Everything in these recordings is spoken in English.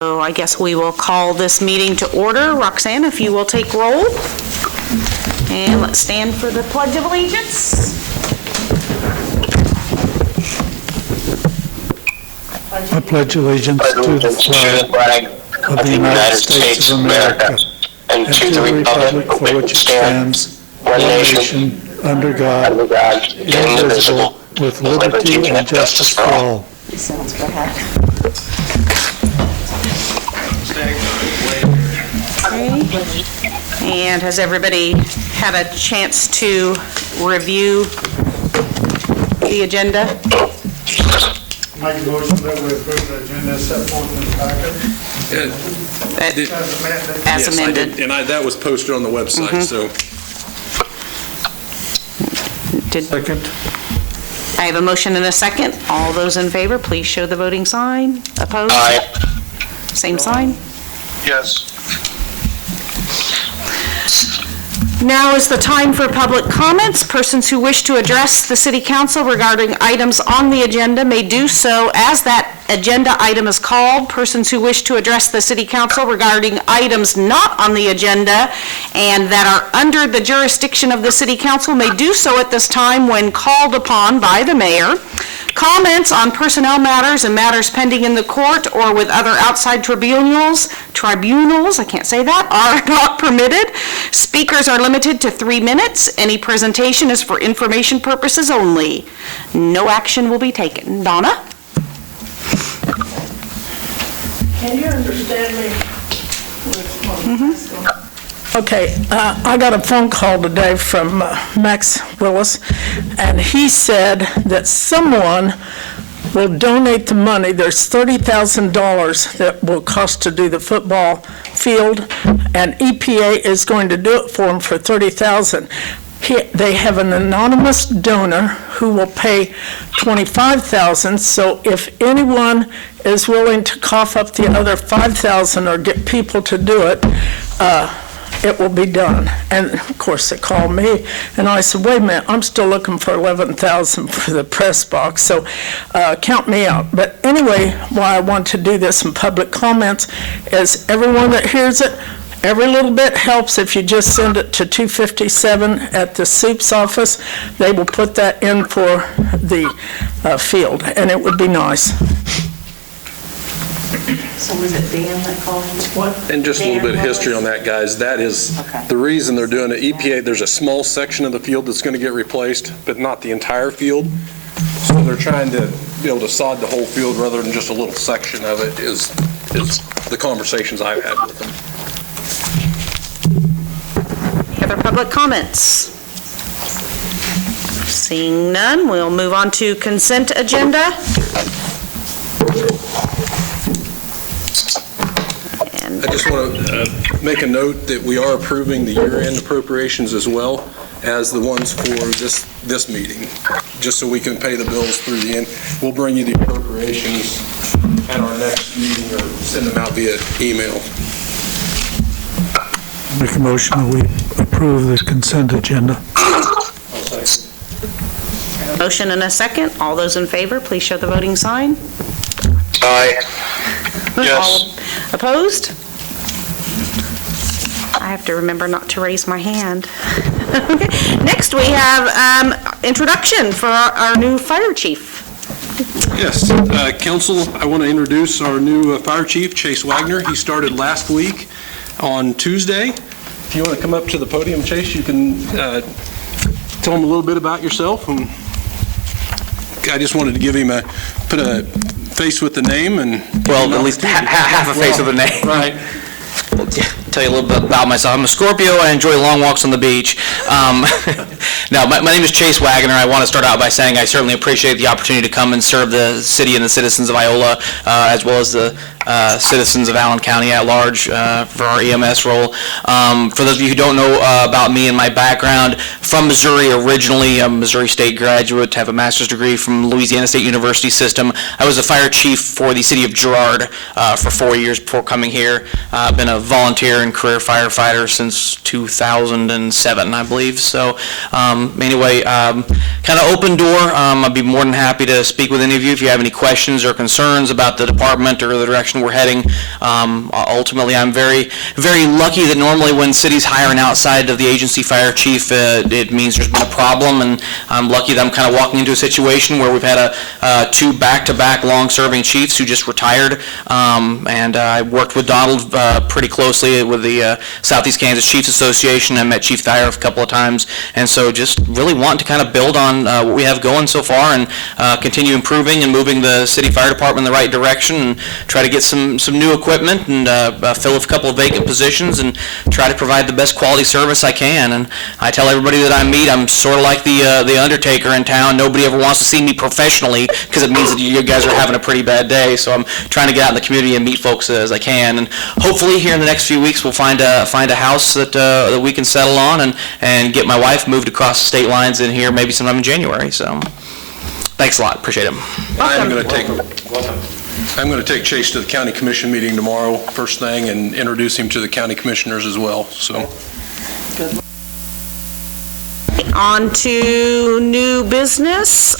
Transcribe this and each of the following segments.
So I guess we will call this meeting to order. Roxanne, if you will take roll. And let's stand for the Pledge of Allegiance. I pledge allegiance to the flag of the United States of America and to the republic for which it stands, one nation, under God, indivisible, with liberty and justice for all. Go ahead. And has everybody had a chance to review the agenda? Make a motion that we approve the agenda set forth in the packet. As amended. And that was posted on the website, so. Second. I have a motion and a second. All those in favor, please show the voting sign. Opposed? Aye. Same sign. Yes. Now is the time for public comments. Persons who wish to address the City Council regarding items on the agenda may do so as that agenda item is called. Persons who wish to address the City Council regarding items not on the agenda and that are under the jurisdiction of the City Council may do so at this time when called upon by the mayor. Comments on personnel matters and matters pending in the court or with other outside tribunals, I can't say that, are not permitted. Speakers are limited to 3 minutes. Any presentation is for information purposes only. No action will be taken. Donna? Can you understand me? Okay, I got a phone call today from Max Willis, and he said that someone will donate the money. There's $30,000 that will cost to do the football field, and EPA is going to do it for him for $30,000. They have an anonymous donor who will pay $25,000. So if anyone is willing to cough up the other $5,000 or get people to do it, it will be done. And of course, they called me, and I said, wait a minute, I'm still looking for $11,000 for the press box, so count me out. But anyway, why I want to do this in public comments is everyone that hears it, every little bit helps. If you just send it to 257 at the soup's office, they will put that in for the field, and it would be nice. So was it Dan that called you? What? And just a little bit of history on that, guys. That is the reason they're doing it. EPA, there's a small section of the field that's going to get replaced, but not the entire field. So they're trying to be able to sod the whole field rather than just a little section of it is the conversations I've had with them. Other public comments? Seeing none, we'll move on to consent agenda. I just want to make a note that we are approving the year-end appropriations as well as the ones for this meeting, just so we can pay the bills through the end. We'll bring you the appropriations at our next meeting or send them out via email. Make a motion that we approve the consent agenda. Motion and a second. All those in favor, please show the voting sign. Aye. Yes. All opposed? I have to remember not to raise my hand. Okay. Next, we have introduction for our new fire chief. Yes, Council, I want to introduce our new fire chief, Chase Wagner. He started last week on Tuesday. If you want to come up to the podium, Chase, you can tell him a little bit about yourself. And I just wanted to give him put a face with the name and... Well, at least half a face with the name. Right. I'll tell you a little bit about myself. I'm a Scorpio. I enjoy long walks on the beach. No, my name is Chase Wagner. I want to start out by saying I certainly appreciate the opportunity to come and serve the city and the citizens of Iola, as well as the citizens of Allen County at large for our EMS role. For those of you who don't know about me and my background, from Missouri originally, I'm a Missouri State graduate, have a master's degree from Louisiana State University system. I was a fire chief for the city of Girard for 4 years before coming here. I've been a volunteer and career firefighter since 2007, I believe. So anyway, kind of open door. I'd be more than happy to speak with any of you if you have any questions or concerns about the department or the direction direction we're heading. Ultimately, I'm very, very lucky that normally when cities hire an outside of the agency fire chief, it means there's been a problem, and I'm lucky that I'm kind of walking into a situation where we've had two back-to-back long-serving chiefs who just retired, and I worked with Donald pretty closely with the Southeast Kansas Chiefs Association. I met Chief Thayer a couple of times, and so just really wanting to kind of build on what we have going so far and continue improving and moving the city fire department in the right direction and try to get some new equipment and fill a couple of vacant positions and try to provide the best quality service I can. And I tell everybody that I meet, I'm sort of like the Undertaker in town. Nobody ever wants to see me professionally because it means that you guys are having a pretty bad day. So I'm trying to get out in the community and meet folks as I can. And hopefully here in the next few weeks we'll find a house that we can settle on and get my wife moved across the state lines in here maybe sometime in January. So thanks a lot. Appreciate it. I'm going to take Chase to the county commission meeting tomorrow, first thing, and introduce him to the county commissioners as well. So. On to new business.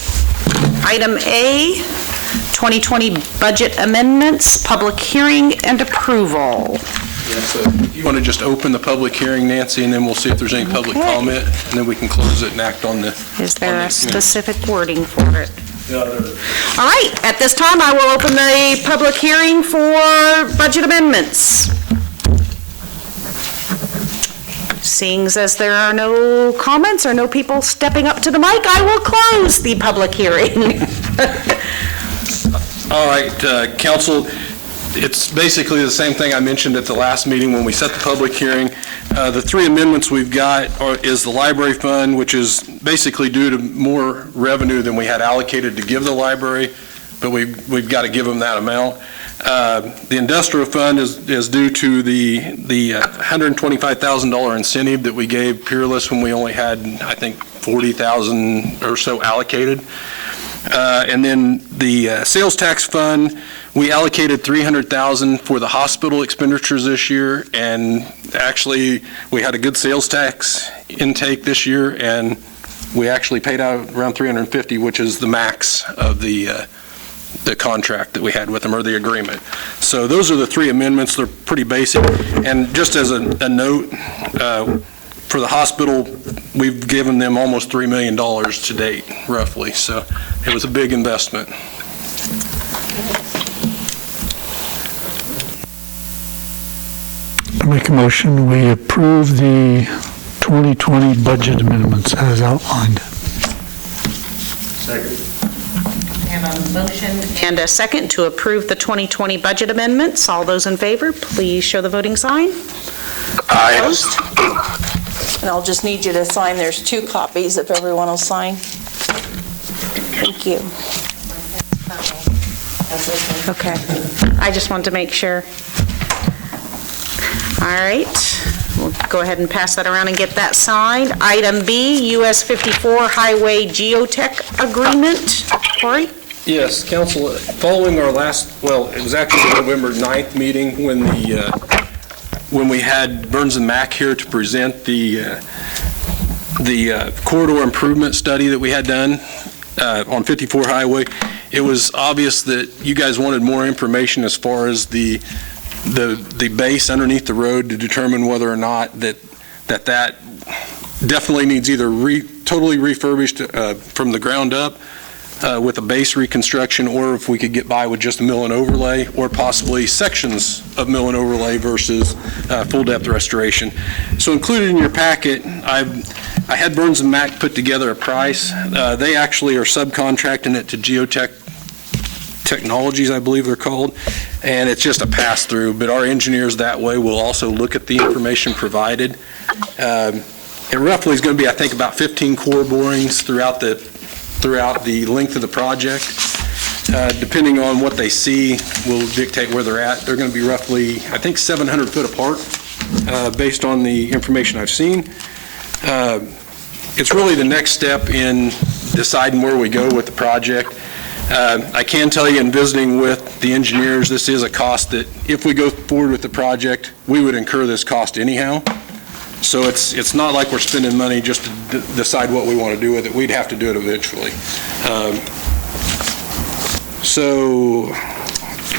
Item A, 2020 budget amendments, public hearing and approval. So you want to just open the public hearing, Nancy, and then we'll see if there's any public comment, and then we can close it and act on the... Is there a specific wording for it? All right, at this time, I will open the public hearing for budget amendments. Seeing as there are no comments or no people stepping up to the mic, I will close the public hearing. All right, council, it's basically the same thing I mentioned at the last meeting when we set the public hearing. The three amendments we've got is the library fund, which is basically due to more revenue than we had allocated to give the library, but we've got to give them that amount. The industrial fund is due to the $125,000 incentive that we gave Peerless when we only had, I think, $40,000 or so allocated. And then the sales tax fund, we allocated $300,000 for the hospital expenditures this year, and actually we had a good sales tax intake this year, and we actually paid out around $350,000, which is the max of the contract that we had with them, or the agreement. So those are the three amendments. They're pretty basic. And just as a note, for the hospital, we've given them almost $3 million to date, roughly. So it was a big investment. I make a motion, we approve the 2020 budget amendments as outlined. Second. We have a motion and a second to approve the 2020 budget amendments. All those in favor, please show the voting sign. Aye. Opposed? And I'll just need you to sign, there's 2 copies if everyone will sign. Thank you. Okay, I just wanted to make sure. All right, we'll go ahead and pass that around and get that signed. Item B, US 54 Highway Geotech Agreement. Corey? Yes, council, following our last, well, it was actually the November 9th meeting when we had Burns and Mack here to present the corridor improvement study that we had done on 54 Highway. It was obvious that you guys wanted more information as far as the base underneath the road to determine whether or not that definitely needs either totally refurbished from the ground up with a base reconstruction, or if we could get by with just a mill and overlay, or possibly sections of mill and overlay versus full depth restoration. So included in your packet, I had Burns and Mack put together a price. They actually are subcontracting it to Geotech Technologies, I believe they're called, and it's just a pass-through, but our engineers that way will also look at the information provided. It roughly is going to be, I think, about 15 core borings throughout the length of the project. Depending on what they see will dictate where they're at. They're going to be roughly, I think, 700 foot apart based on the information I've seen. It's really the next step in deciding where we go with the project. I can tell you, in visiting with the engineers, this is a cost that if we go forward with the project, we would incur this cost anyhow. So it's not like we're spending money just to decide what we want to do with it. We'd have to do it eventually. So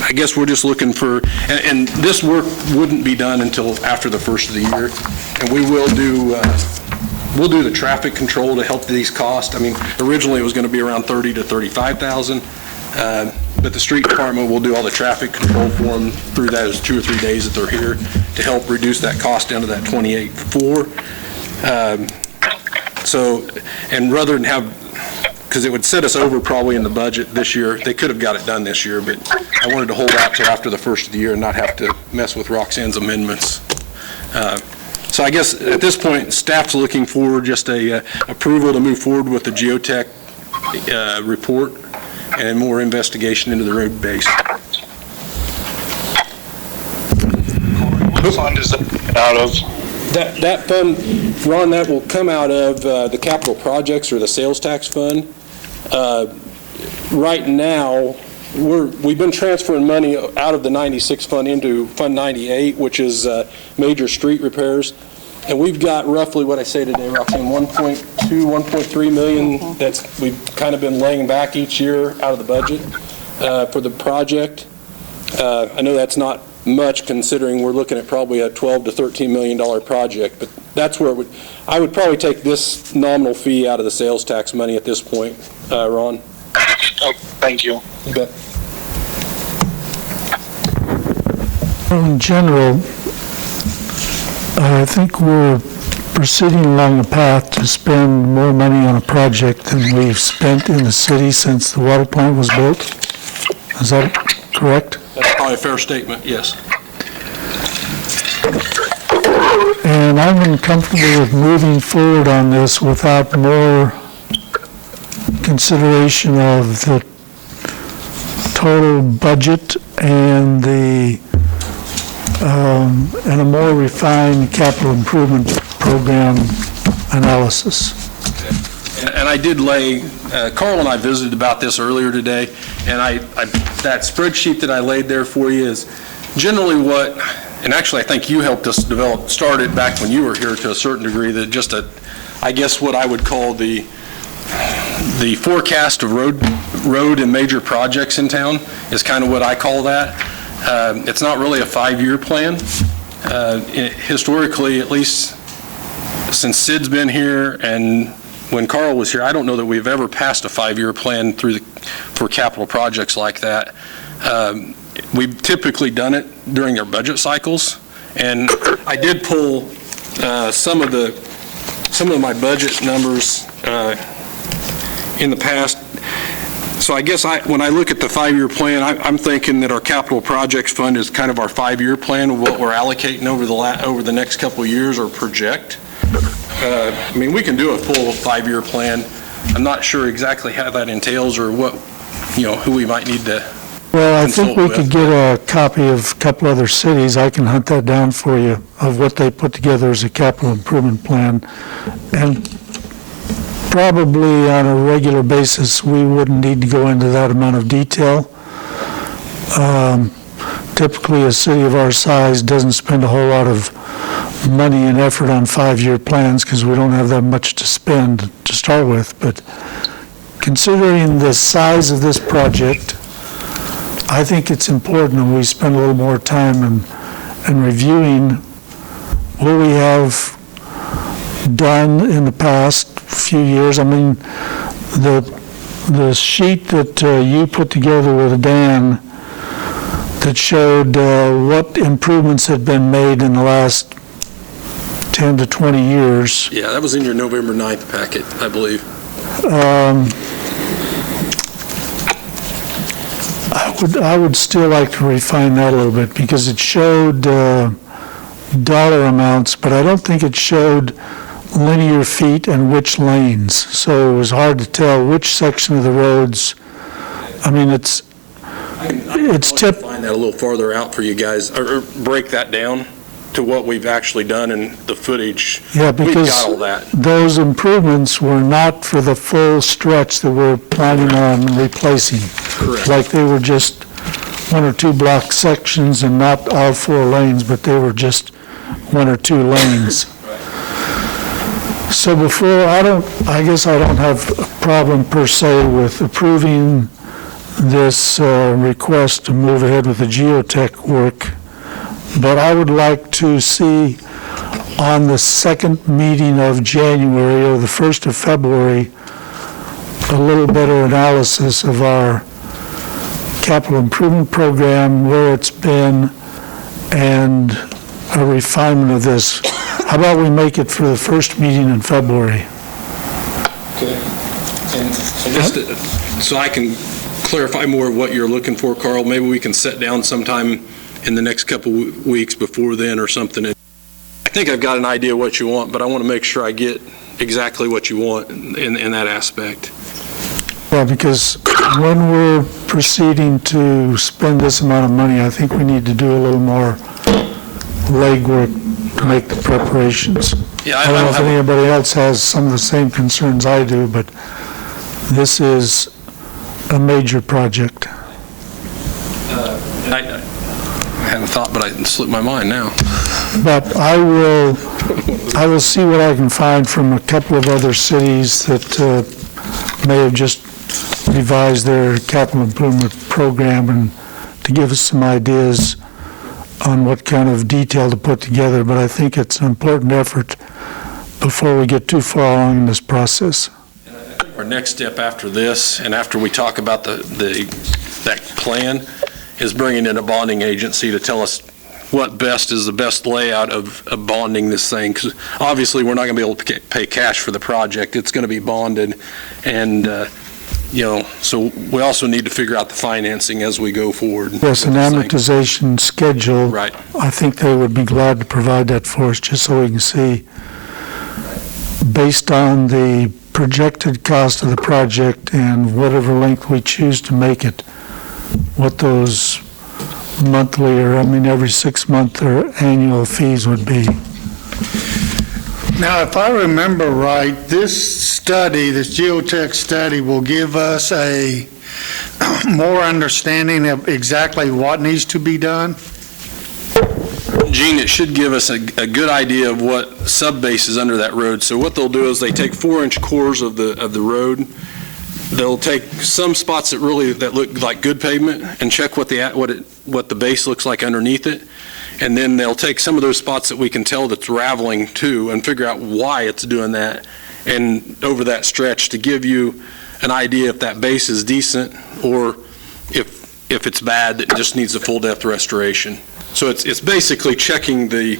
I guess we're just looking for, and this work wouldn't be done until after the first of the year, and we will do, we'll do the traffic control to help these costs. I mean, originally it was going to be around $30,000 to $35,000, but the street department will do all the traffic control for them through those 2 or 3 days that they're here to help reduce that cost down to that $28,400. So, and rather than have, because it would set us over probably in the budget this year. They could have got it done this year, but I wanted to hold out till after the first of the year and not have to mess with Roxanne's amendments. So I guess at this point, staff's looking for just a approval to move forward with the geotech report and more investigation into the road base. What fund is that out of? That fund, Ron, that will come out of the capital projects or the sales tax fund. Right now, we've been transferring money out of the 96 fund into Fund 98, which is major street repairs. And we've got roughly, what I say today, Roxanne, 1.2, 1.3 million that's we've kind of been laying back each year out of the budget for the project. I know that's not much considering we're looking at probably a $12 to $13 million project, but that's where I would probably take this nominal fee out of the sales tax money at this point, Ron. Oh, thank you. You bet. Well, in general, I think we're proceeding along a path to spend more money on a project than we've spent in the city since the water plant was built. Is that correct? That's probably a fair statement, yes. And I'm uncomfortable with moving forward on this without more consideration of the total budget and and a more refined capital improvement program analysis. And I did lay, Carl and I visited about this earlier today, and that spreadsheet that I laid there for you is generally what, and actually I think you helped us started back when you were here to a certain degree, that just I guess what I would call the forecast of road and major projects in town is kind of what I call that. It's not really a 5-year plan. Historically, at least since Sid's been here and when Carl was here, I don't know that we've ever passed a 5-year plan for capital projects like that. We've typically done it during our budget cycles, and I did pull some of my budget numbers in the past. So I guess when I look at the 5-year plan, I'm thinking that our capital projects fund is kind of our 5-year plan of what we're allocating over the next couple of years or project. I mean, we can do a full 5-year plan. I'm not sure exactly how that entails or what, who we might need to. Well, I think we could get a copy of a couple other cities. I can hunt that down for you of what they put together as a capital improvement plan. And probably on a regular basis, we wouldn't need to go into that amount of detail. Typically, a city of our size doesn't spend a whole lot of money and effort on 5-year plans because we don't have that much to spend to start with. But considering the size of this project, I think it's important that we spend a little more time in reviewing what we have done in the past few years. I mean, the sheet that you put together with Dan that showed what improvements had been made in the last 10 to 20 years. Yeah, that was in your November 9th packet, I believe. I would still like to refine that a little bit because it showed dollar amounts, but I don't think it showed linear feet and which lanes. So it was hard to tell which section of the roads. I mean, it's find that a little farther out for you guys, or break that down to what we've actually done in the footage. Yeah, We've because got all that. those improvements were not for the full stretch that we're planning on replacing. Correct. Like they were just 1 or 2 block sections and not all 4 lanes, but they were just 1 or 2 lanes. So I guess I don't have a problem per se with approving this request to move ahead with the geotech work, but I would like to see on the second meeting of January or the 1st of February a little better analysis of our capital improvement program, where it's been, and a refinement of this. How about we make it for the first meeting in February? Okay. And just so I can clarify more of what you're looking for, Carl, maybe we can sit down sometime in the next couple weeks before then or something. I think I've got an idea what you want, but I want to make sure I get exactly what you want in that aspect. Well, because when we're proceeding to spend this amount of money, I think we need to do a little more legwork to make the preparations. Yeah, I don't know if anybody else has some of the same concerns I do, but this is a major project. I hadn't thought, but it slipped my mind now. But I will see what I can find from a couple of other cities that may have just revised their capital improvement program, and to give us some ideas on what kind of detail to put together. But I think it's an important effort before we get too far along in this process. And I think our next step after this, and after we talk about that plan, is bringing in a bonding agency to tell us what is the best layout of bonding this thing. Because obviously we're not going to be able to pay cash for the project. It's going to be bonded, and so we also need to figure out the financing as we go forward. Yes, an amortization schedule. Right. I think they would be glad to provide that for us, just so we can see, based on the projected cost of the project and whatever length we choose to make it, what those monthly or, every 6 month or annual fees would be. Now, if I remember right, this geotech study will give us a more understanding of exactly what needs to be done? Gene, it should give us a good idea of what sub-base is under that road. So what they'll do is they take 4-inch cores of the road. They'll take some spots that look like good pavement and check what the base looks like underneath it. And then they'll take some of those spots that we can tell that's raveling too and figure out why it's doing that, and over that stretch to give you an idea if that base is decent or if it's bad, that just needs a full depth restoration. So it's basically checking the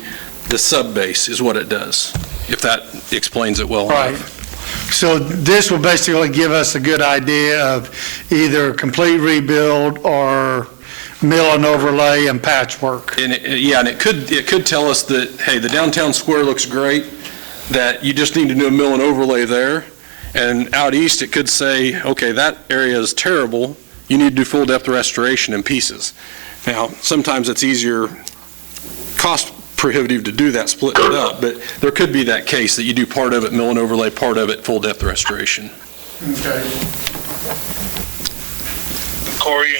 sub base is what it does, if that explains it well Right. enough. So this will basically give us a good idea of either complete rebuild or mill and overlay and patchwork. And it could tell us that, hey, the downtown square looks great, that you just need to do a mill and overlay there. And out east, it could say, okay, that area is terrible, you need to do full depth restoration in pieces. Now, sometimes it's easier, cost prohibitive to do that, split it up, but there could be that case that you do part of it mill and overlay, part of it full depth restoration. Okay. Corey,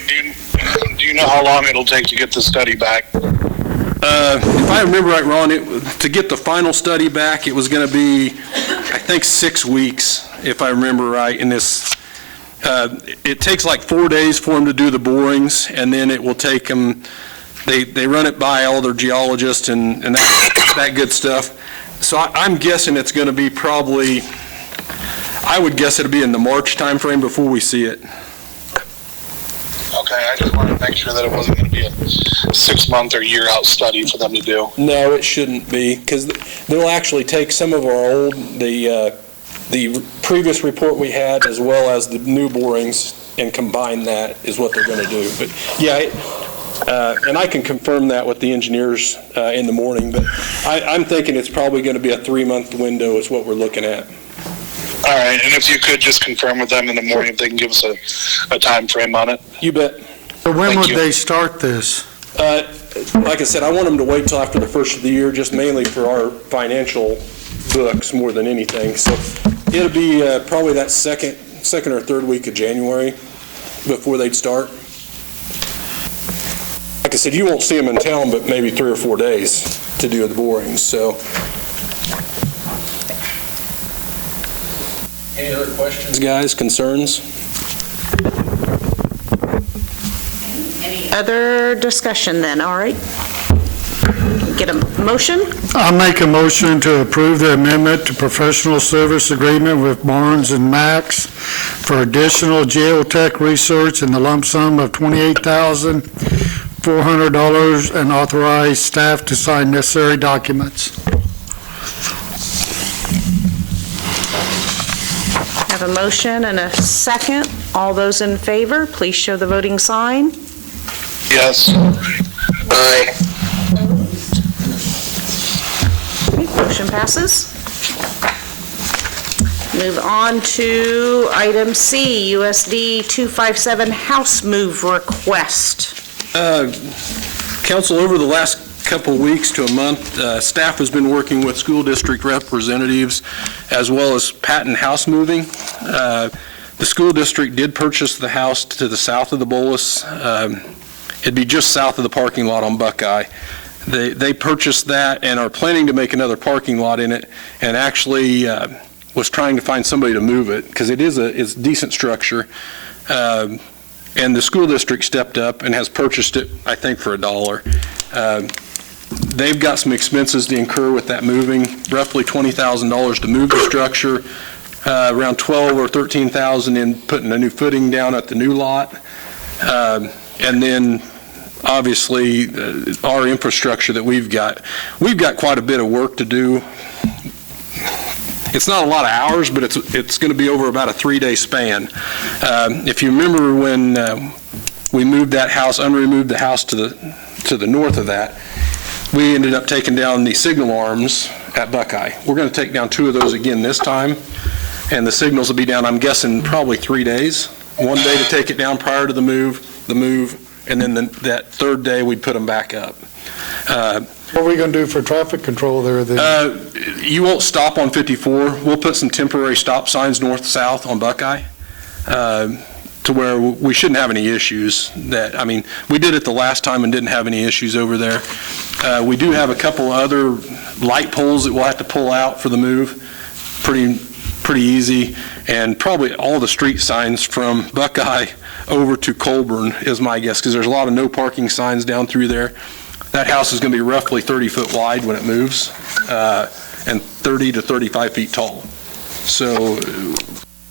do you know how long it'll take to get the study back? If I remember right, Ron, to get the final study back, it was going to be, I think, 6 weeks, if I remember right. In this, it takes like 4 days for them to do the borings, and then it will take them. They run it by all their geologists and that good stuff. So I'm guessing it's going to be probably. I would guess it'll be in the March timeframe before we see it. Okay, I just wanted to make sure that it wasn't going to be a 6-month or year-out study for them to do. No, it shouldn't be, because they'll actually take some of our the previous report we had, as well as the new borings, and combine that is what they're going to do. But yeah, and I can confirm that with the engineers in the morning, but I'm thinking it's probably going to be a 3-month window is what we're looking at. All right, and if you could just confirm with them in the morning if they can give us a time frame on it. You bet. So when Thank would you. they start this? Like I said, I want them to wait till after the first of the year, just mainly for our financial books more than anything. So it'll be probably that second or third week of January before they'd start. Like I said, you won't see them in town, but maybe 3 or 4 days to do the borings. So. Any other questions, guys, concerns? Any other discussion then? All right. Get a motion? I'll make a motion to approve the amendment to professional service agreement with Barnes and Max for additional geotech research in the lump sum of $28,400 and authorize staff to sign necessary documents. Have a motion and a second. All those in favor, please show the voting sign. Yes. Aye. Motion passes. Move on to item C, USD 257 house move request. Council, over the last couple of weeks to a month, staff has been working with school district representatives as well as patent house moving. The school district did purchase the house to the south of the bolus. It'd be just south of the parking lot on Buckeye. They purchased that and are planning to make another parking lot in it, and actually was trying to find somebody to move it because it's a decent structure. And the school district stepped up and has purchased it, I think, for $1. They've got some expenses to incur with that moving, roughly $20,000 to move the structure, around $12,000 or $13,000 in putting a new footing down at the new lot, and then obviously our infrastructure that we've got quite a bit of work to do. It's not a lot of hours, but it's going to be over about a 3-day span. If you remember when we moved that house, unremoved the house to the north of that, we ended up taking down the signal arms at Buckeye. We're going to take down 2 of those again this time, and the signals will be down, I'm guessing, probably 3 days. 1 day to take it down prior to the move, and then that 3rd day we'd put them back up. What are we going to do for traffic control there then? You won't stop on 54. We'll put some temporary stop signs north-south on Buckeye to where we shouldn't have any issues. We did it the last time and didn't have any issues over there. We do have a couple other light poles that we'll have to pull out for the move. Pretty easy, and probably all the street signs from Buckeye over to Colburn is my guess, because there's a lot of no parking signs down through there. That house is going to be roughly 30 foot wide when it moves, and 30 to 35 feet tall. So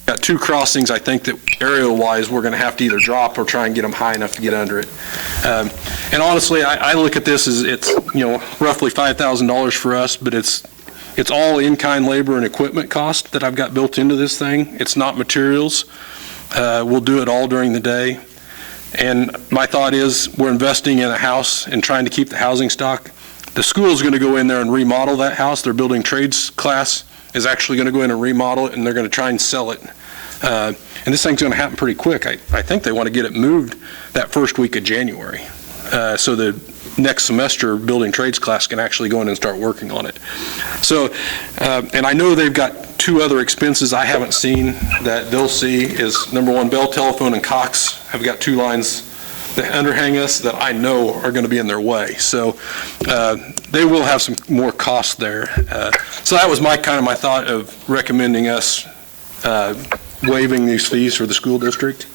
got 2 crossings, I think, that aerial-wise we're going to have to either drop or try and get them high enough to get under it. And honestly, I look at this as it's roughly $5,000 for us, but it's all in-kind labor and equipment cost that I've got built into this thing. It's not materials. We'll do it all during the day. And my thought is we're investing in a house and trying to keep the housing stock. The school is going to go in there and remodel that house. Their building trades class is actually going to go in and remodel it, and they're going to try and sell it. And this thing's going to happen pretty quick. I think they want to get it moved that first week of January. So the next semester building trades class can actually go in and start working on it. So, and I know they've got 2 other expenses I haven't seen that they'll see is, number 1, Bell Telephone and Cox have got 2 lines that underhang us that I know are going to be in their way. So they will have some more costs there. So that was my thought of recommending us waiving these fees for the school district.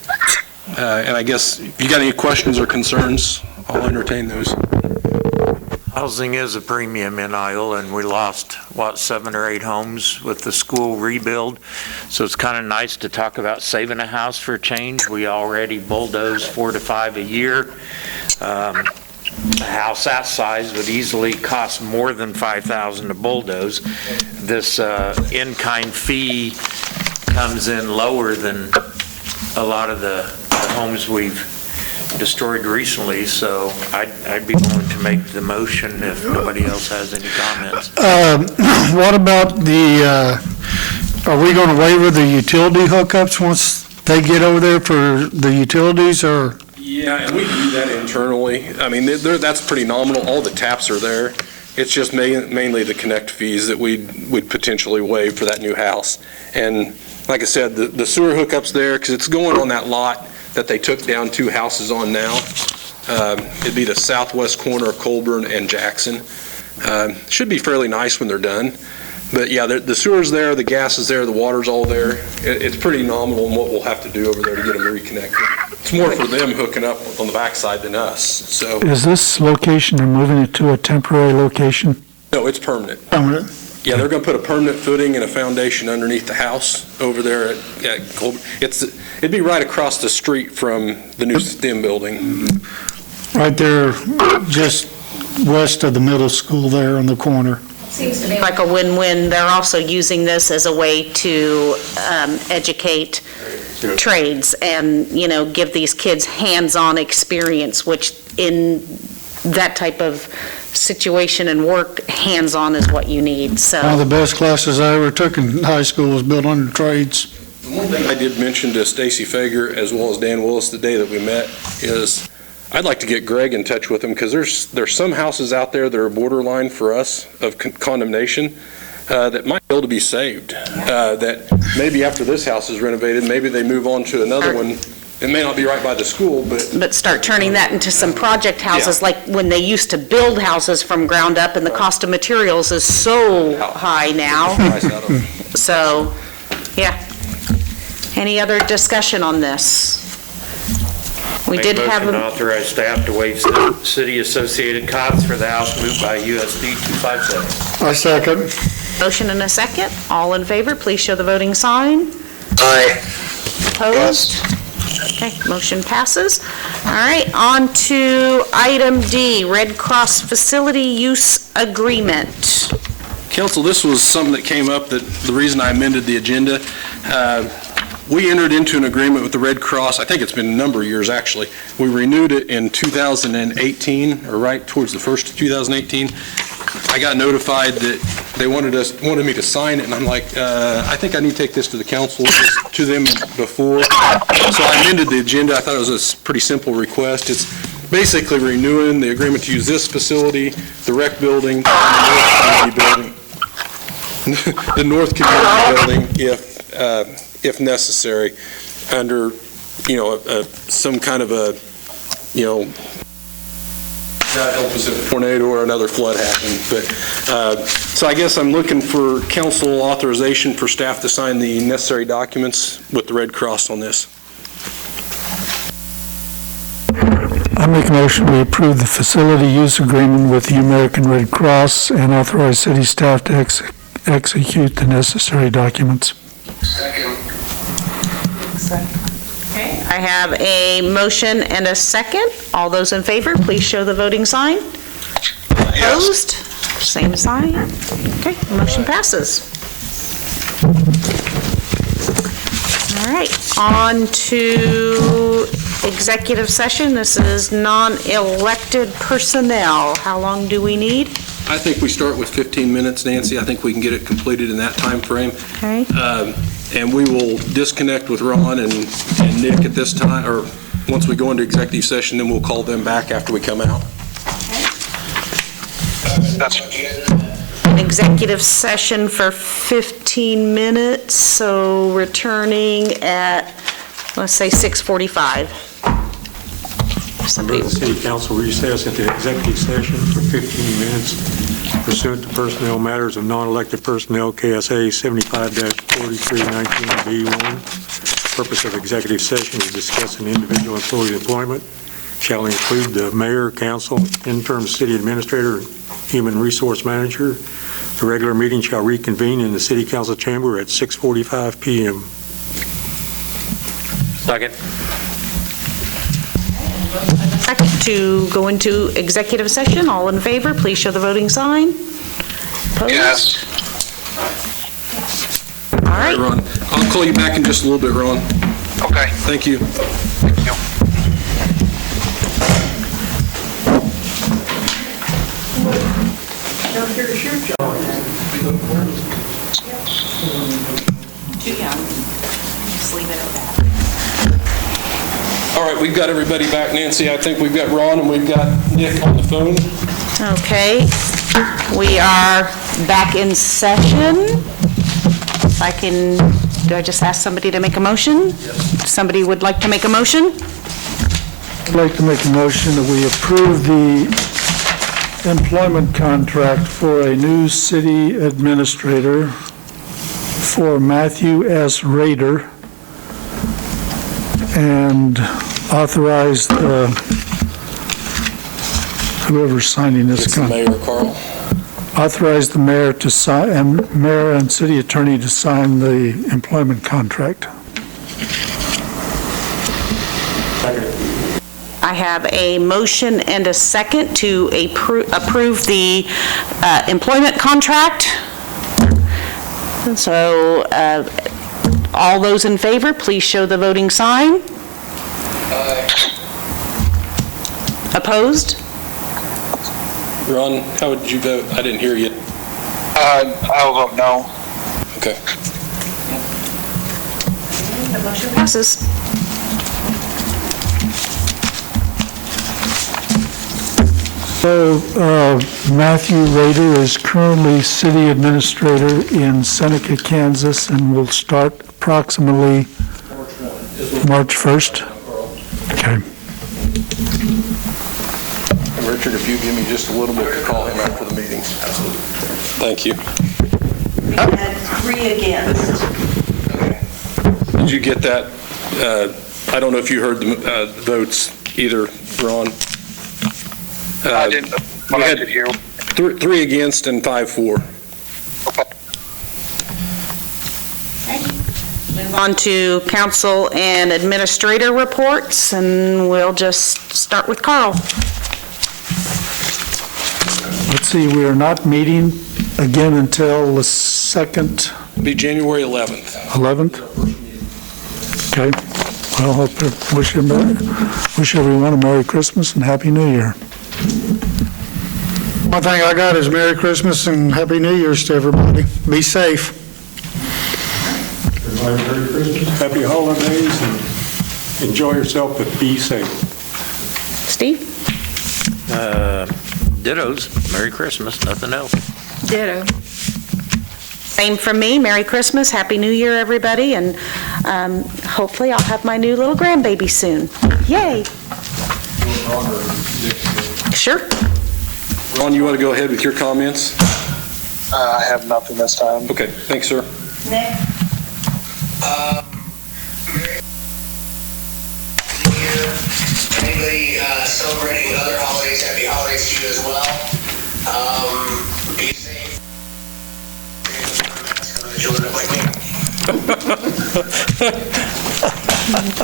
And I guess if you got any questions or concerns, I'll entertain those. Housing is a premium in Iola, and we lost, 7 or 8 homes with the school rebuild. So it's kind of nice to talk about saving a house for a change. We already bulldoze 4 to 5 a year. A house that size would easily cost more than $5,000 to bulldoze. This in-kind fee comes in lower than a lot of the homes we've destroyed recently, so I'd be willing to make the motion if nobody else has any comments. What about are we going to waiver the utility hookups once they get over there for the utilities, or? Yeah, and we do that internally. That's pretty nominal. All the taps are there. It's just mainly the connect fees that we'd potentially waive for that new house. And like I said, the sewer hookups there, because it's going on that lot that they took down 2 houses on now. It'd be the southwest corner of Colburn and Jackson. Should be fairly nice when they're done. But yeah, the sewer's there, the gas is there, the water's all there. It's pretty nominal in what we'll have to do over there to get them reconnected. It's more for them hooking up on the backside than us, so, Is this location, they're moving it to a temporary location? no, it's permanent. Permanent. Yeah, they're gonna put a permanent footing and a foundation underneath the house over there at Colbert. It'd be right across the street from the new STEM building. Right there, just west of the middle school there on the corner. Seems to be like a win-win. They're also using this as a way to educate trades and, give these kids hands-on experience, which in that type of situation and work, hands-on is what you need, One of so. the best classes I ever took in high school was built under trades. One thing I did mention to Stacy Fager as well as Dan Willis the day that we met is I'd like to get Greg in touch with him because there's some houses out there that are borderline for us of condemnation that might be able to be saved. That maybe after this house is renovated, maybe they move on to another one. It may not be right by the school, But start turning that into some project houses, like when they used to build houses from ground up and the cost of materials is so high now. price out of So, yeah. Any other discussion on this? We did have Motion to a authorize staff to waive city-associated costs for the house moved by USD 257. I second. motion and a second. All in favor, please show the voting sign. Aye. Opposed? Okay, motion passes. All right, on to item D, Red Cross Facility Use Agreement. Council, this was something that came up, that the reason I amended the agenda. We entered into an agreement with the Red Cross, I think it's been a number of years, actually. We renewed it in 2018, or right towards the first of 2018. I got notified that they wanted me to sign it, and I'm like, I think I need to take this to the council, to them before. So I amended the agenda. I thought it was a pretty simple request. It's basically renewing the agreement to use this facility, the rec building, and the North Community Building, if necessary, under, some kind of a, God help us if a tornado or another flood happened. But, so I guess I'm looking for council authorization for staff to sign the necessary documents with the Red Cross on this. I make a motion we approve the facility use agreement with the American Red Cross and authorize city staff to execute the necessary documents. Okay, I have a motion and a second. All those in favor, please show the voting sign. Opposed? Same sign. Okay, motion passes. All right, on to executive session. This is non-elected personnel. How long do we need? I think we start with 15 minutes, Nancy. I think we can get it completed in that time frame. Okay. And we will disconnect with Ron and Nick at this time, or once we go into executive session, then we'll call them back after we come out. An executive session for 15 minutes, so returning at, let's say, 6:45. The City Council recess into executive session for 15 minutes pursuant to personnel matters of non-elected personnel, KSA 75-4319B1. Purpose of executive session is discussing individual employee employment. Shall include the mayor, council, interim city administrator, human resource manager. The regular meeting shall reconvene in the City Council chamber at 6:45 p.m. Second. To go into executive session, all in favor, please show the voting sign. Opposed? Yes. All right. Ron, I'll call you back in just a little bit, Ron. Okay. Thank you. Thank you. Just leave it at that. All right, we've got everybody back, Nancy. I think we've got Ron and we've got Nick on the phone. Okay, we are back in session. If I can, do I just ask somebody to make a motion? Yes. Somebody would like to make a motion? I'd like to make a motion that we approve the employment contract for a new city administrator for Matthew S. Rader, and authorize whoever's signing this. It's the mayor, Carl. Authorize the mayor to sign, and mayor and city attorney to sign the employment contract. I have a motion and a second to approve the employment contract. So all those in favor, please show the voting sign. Opposed? Ron, how would you vote? I didn't hear you. I'll vote no. Okay. The motion passes. So Matthew Rader is currently city administrator in Seneca, Kansas, and will start approximately March 1st. Okay. And Richard, if you give me just a little bit to call him after the meeting. Thank you. We had 3 against. Did you get that? I don't know if you heard the votes either, Ron. I didn't, but I did hear. 3 against and 5 for. Move on to council and administrator reports, and we'll just start with Carl. Let's see, we are not meeting again until the second, Be January 11th. 11th? Okay. Well, wish everyone a Merry Christmas and Happy New Year. One thing I got is Merry Christmas and Happy New Year's to everybody. Be safe. Everybody, Merry Christmas, Happy Holidays, and enjoy yourself, but be safe. Steve? Dittos, Merry Christmas, nothing else. Ditto. Same from me. Merry Christmas, Happy New Year, everybody, and hopefully I'll have my new little grandbaby soon. Yay! Sure. Ron, you want to go ahead with your comments? I have nothing this time. Okay, thanks, sir. Nick? Anybody celebrating other holidays, happy holidays to you as well. Be safe. Children like me.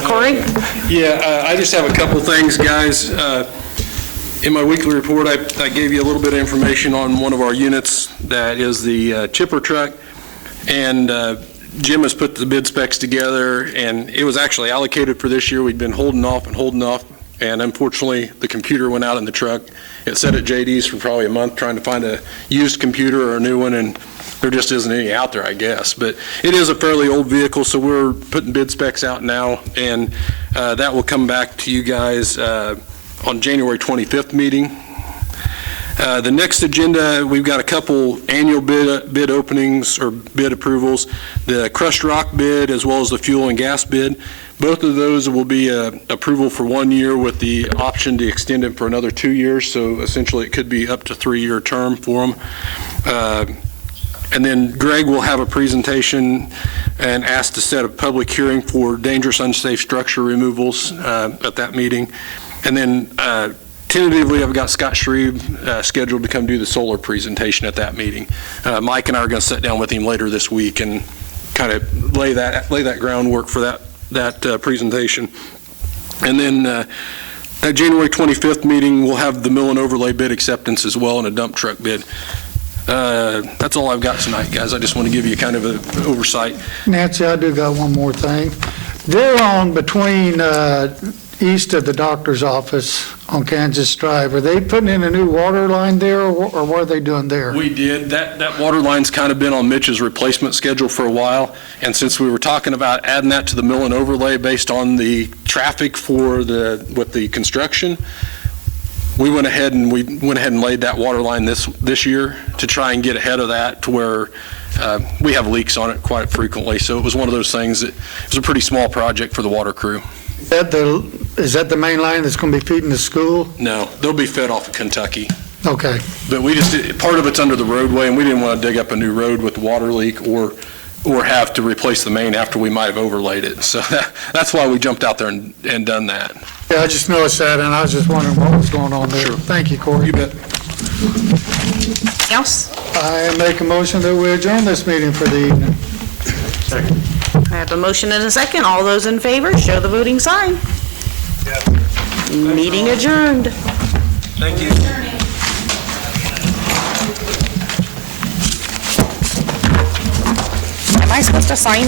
Corey? Yeah, I just have a couple things, guys. In my weekly report, I gave you a little bit of information on one of our units, that is the chipper truck, and Jim has put the bid specs together, and it was actually allocated for this year. We'd been holding off, and unfortunately, the computer went out in the truck. It sat at JD's for probably a month trying to find a used computer or a new one, and there just isn't any out there, I guess. But it is a fairly old vehicle, so we're putting bid specs out now, and that will come back to you guys on January 25th meeting. The next agenda, we've got a couple annual bid openings or bid approvals, the crushed rock bid as well as the fuel and gas bid. Both of those will be approval for 1 year with the option to extend it for another 2 years, so essentially it could be up to 3-year term for them. And then Greg will have a presentation and ask to set a public hearing for dangerous unsafe structure removals at that meeting. And then tentatively, I've got Scott Shreve scheduled to come do the solar presentation at that meeting. Mike and I are going to sit down with him later this week and kind of lay that groundwork for that presentation. And then at January 25th meeting, we'll have the mill and overlay bid acceptance as well and a dump truck bid. That's all I've got tonight, guys. I just want to give you kind of an oversight. Nancy, I do got one more thing. They're on between east of the doctor's office on Kansas Drive. Are they putting in a new water line there, or what are they doing there? We did. That water line's kind of been on Mitch's replacement schedule for a while, and since we were talking about adding that to the mill and overlay based on the traffic with the construction, we went ahead and laid that water line this year to try and get ahead of that to where we have leaks on it quite frequently. So it was one of those things that it was a pretty small project for the water crew. Is that the main line that's going to be feeding the school? No, they'll be fed off of Kentucky. Okay. But part of it's under the roadway, and we didn't want to dig up a new road with the water leak or have to replace the main after we might have overlaid it. So that's why we jumped out there and done that. Yeah, I just noticed that, and I was just wondering what was going on there. Thank you, Corey. You bet. Anything else? I make a motion that we adjourn this meeting for the evening. I have a motion and a second. All those in favor, show the voting sign. Meeting adjourned. Thank you. Am I supposed to sign